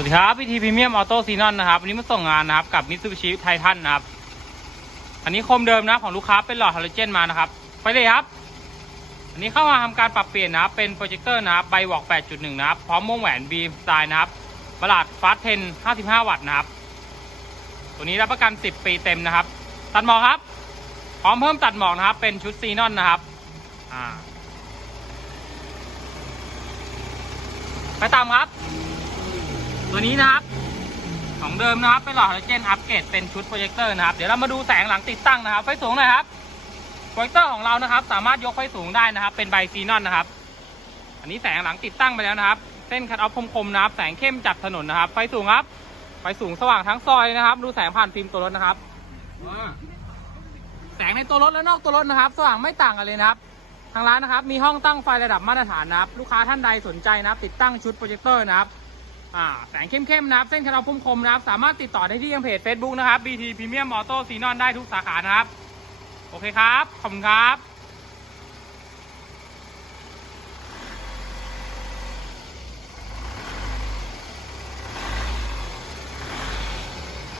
วัสดีครับพีทีพรีเมียมออโต้ซีนอนนะครับวันนี้มาส่งงานนะครับกับมิ t ซูบิชิไททันนะครับ อันนี้โคมเดิมนะของลูกค้าเป็นหลอดฮาโลเจนมานะครับ ไปเลยครับ อันนี้เข้ามาทำการปรับเปลี่ยนนะครับ เป็นโปรเจคเตอร์นะครับใบวอก 8.1 นะครับ พร้อมวงแหวนบีมสไตล์นะครับประหลาดฟาสเทน 55 วัตต์นะครับ ตัวนี้รับประกัน 10 ปีเต็มนะครับ ตัดหมอกครับ พร้อมเพิ่มตัดหมอกนะครับ เป็นชุดซีนอนนะครับอ่าไปตามครับ ตัวนี้นะครับ ของเดิมนะครับเป็นหลอดไฮาโลเจนอัปเกรดเป็นชุดโปรเจคเตอร์นะครับ เดี๋ยวเรามาดูแสงหลังติดตั้งนะครับ ไฟสูงหน่อยครับ โปรเจคเตอร์ของเรานะครับ สามารถยกไฟสูงได้นะครับ เป็นใบซีนอนนะครับ อันนี้แสงหลังติดตั้งไปแล้วนะครับ เส้นคัดออฟคมๆนะครับ แสงเข้มจับถนนนะครับ ไฟสูงครับ ไฟสูงสว่างทั้งซอยเลยนะครับ ดูแสงผ่านฟิล์มตัวรถนะครับ แสงในตัวรถและนอกตัวรถนะครับ สว่างไม่ต่างกันเลยนะครับทางร้านนะครับมีห้องตั้งไฟระดับมาตรฐานนะครับ ลูกค้าท่านใดสนใจนะครับ ติดตั้งชุดโปรเจคเตอร์นะครับ อ่าแสงเข้มๆนะครับ เส้นคันเอาคมนะครับ สามารถติดต่อได้ที่ยังเพจ Facebook นะครับ BT Premium Auto s e n o n ได้ทุกสาขานะครับ โอเคครับ ขอบคุณครับ